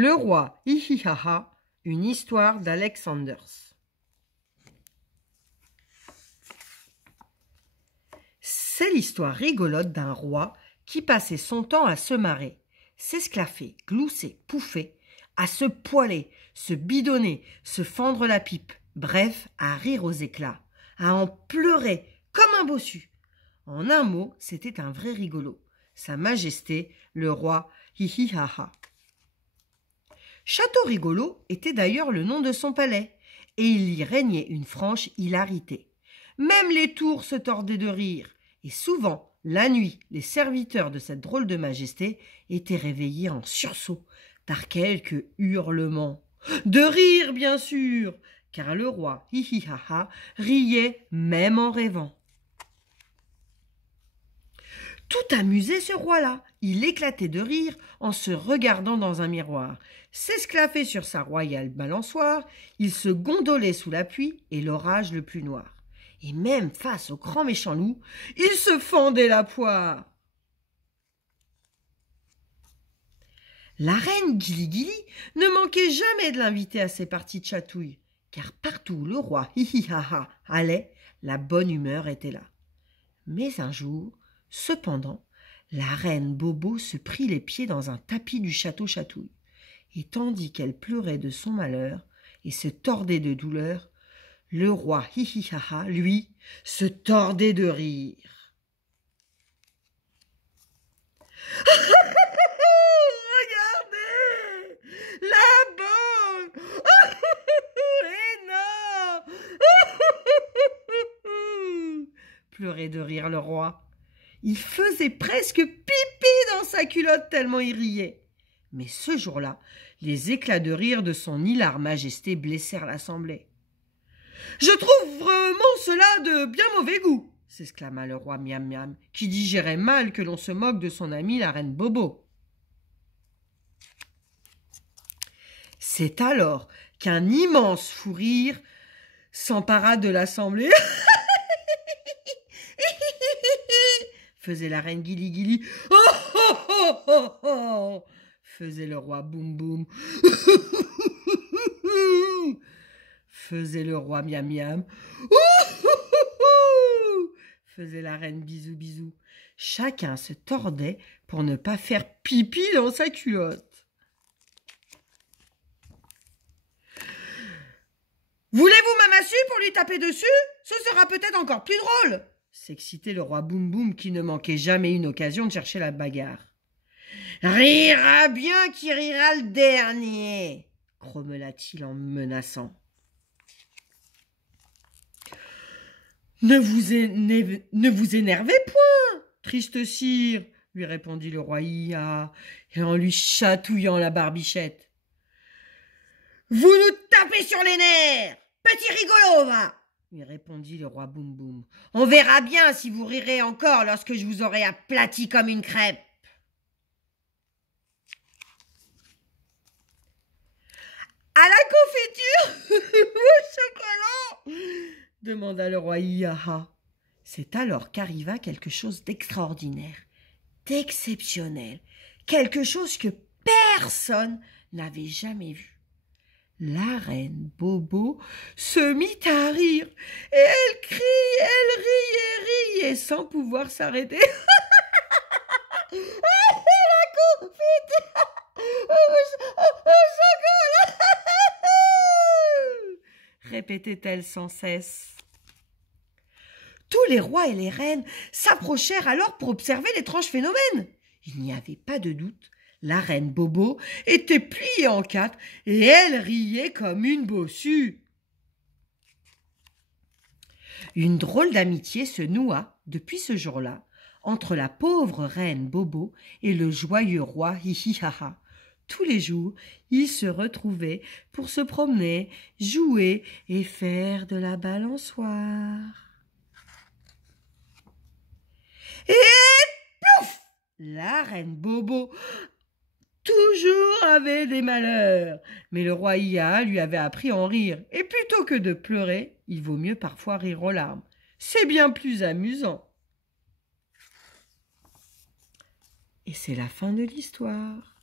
Le roi Hihihaha, une histoire d'Alex Sanders. C'est l'histoire rigolote d'un roi qui passait son temps à se marrer, s'esclaffer, glousser, pouffer, à se poiler, se bidonner, se fendre la pipe, bref, à rire aux éclats, à en pleurer comme un bossu. En un mot, c'était un vrai rigolo. Sa Majesté, le roi Hihihaha. Château Rigolo était d'ailleurs le nom de son palais, et il y régnait une franche hilarité. Même les tours se tordaient de rire, et souvent, la nuit, les serviteurs de cette drôle de majesté étaient réveillés en sursaut par quelques hurlements. De rire, bien sûr, car le roi Hihihaha riait même en rêvant. Tout amusait ce roi-là. Il éclatait de rire en se regardant dans un miroir, s'esclaffait sur sa royale balançoire, il se gondolait sous la pluie et l'orage le plus noir. Et même face au grand méchant loup, il se fendait la poire. La reine Gili-Gili ne manquait jamais de l'inviter à ses parties de chatouille, car partout où le roi Hihihaha allait, la bonne humeur était là. Mais un jour, cependant, la reine Bobo se prit les pieds dans un tapis du château Chatouille, et tandis qu'elle pleurait de son malheur et se tordait de douleur, le roi Hihihaha, lui, se tordait de rire. Regardez, la banque énorme. Pleurait de rire le roi. Il faisait presque pipi dans sa culotte tellement il riait. Mais ce jour-là, les éclats de rire de son hilare majesté blessèrent l'assemblée. « Je trouve vraiment cela de bien mauvais goût !» s'exclama le roi Miam Miam, qui digérait mal que l'on se moque de son amie la reine Bobo. C'est alors qu'un immense fou rire s'empara de l'assemblée. Faisait la reine Gili-Gili. Oh, oh, oh, oh, oh, faisait le roi Boum Boum. Faisait le roi Miam Miam. Faisait la reine Bisou Bisou. Chacun se tordait pour ne pas faire pipi dans sa culotte. Voulez-vous ma massue pour lui taper dessus? Ce sera peut-être encore plus drôle, s'excitait le roi Boum Boum qui ne manquait jamais une occasion de chercher la bagarre. Rira bien qui rira le dernier, grommela-t-il en menaçant. Ne vous énervez point, triste sire, lui répondit le roi Ia, en lui chatouillant la barbichette. Vous nous tapez sur les nerfs, petit rigolo, va, lui répondit le roi Boum Boum. On verra bien si vous rirez encore lorsque je vous aurai aplati comme une crêpe. À la confiture au chocolat, demanda le roi Iaha. C'est alors qu'arriva quelque chose d'extraordinaire, d'exceptionnel, quelque chose que personne n'avait jamais vu. La reine Bobo se mit à rire, et elle criait, elle riait sans pouvoir s'arrêter. La confiture au chocolat, répétait-elle sans cesse. Tous les rois et les reines s'approchèrent alors pour observer l'étrange phénomène. Il n'y avait pas de doute. La reine Bobo était pliée en quatre et elle riait comme une bossue. Une drôle d'amitié se noua depuis ce jour-là entre la pauvre reine Bobo et le joyeux roi Hihihaha. Tous les jours, ils se retrouvaient pour se promener, jouer et faire de la balançoire. Et pouf! La reine Bobo toujours avait des malheurs, mais le roi Ia lui avait appris à en rire, et plutôt que de pleurer, il vaut mieux parfois rire aux larmes. C'est bien plus amusant. Et c'est la fin de l'histoire.